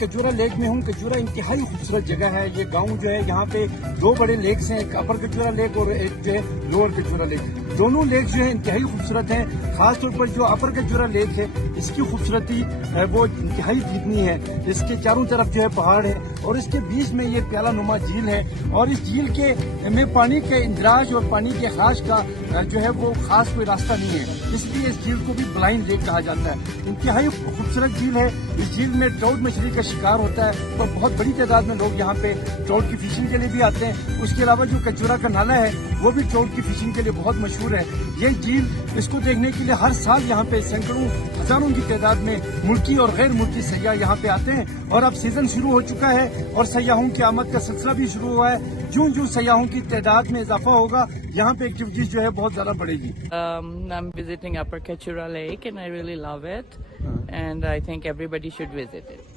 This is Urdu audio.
کجورا لیک میں ہوں. کجورا انتہائی خوبصورت جگہ ہے. یہ گاؤں جو ہے یہاں پہ دو بڑے لیکس ہیں, ایک اپر کجورا لیک اور ایک جو ہے لوور کجورا لیک. دونوں لیک جو ہے انتہائی خوبصورت ہیں. خاص طور پر جو اپر کجورا لیک ہے اس کی خوبصورتی وہ انتہائی دیدنی ہے. اس کے چاروں طرف جو ہے پہاڑ ہے اور اس کے بیچ میں یہ پیالہ نما جھیل ہے, اور اس جھیل کے میں پانی کے اندراج اور پانی کے خاص کا جو ہے وہ خاص کوئی راستہ نہیں ہے, اس لیے اس جھیل کو بھی بلائنڈ لیک کہا جاتا ہے. انتہائی خوبصورت جھیل ہے. اس جھیل میں ٹراؤٹ مچھلی کا شکار ہوتا ہے اور بہت بڑی تعداد میں لوگ یہاں پہ ٹراؤٹ کی فشنگ کے لیے بھی آتے ہیں. اس کے علاوہ جو کجورا کا نالا ہے وہ بھی ٹراؤٹ کی فشنگ کے لیے بہت مشہور ہے. یہ جھیل اس کو دیکھنے کے لیے ہر سال یہاں پہ سینکڑوں ہزاروں کی تعداد میں ملکی اور غیر ملکی سیاح یہاں پہ آتے ہیں, اور اب سیزن شروع ہو چکا ہے اور سیاحوں کی آمد کا سلسلہ بھی شروع ہوا ہے. جو سیاحوں کی تعداد میں اضافہ ہوگا یہاں پہ ایکٹیویٹیز جو ہے بہت زیادہ بڑھے گی. I'm visiting Upper Kachura Lake and I really love it and I think everybody should visit it.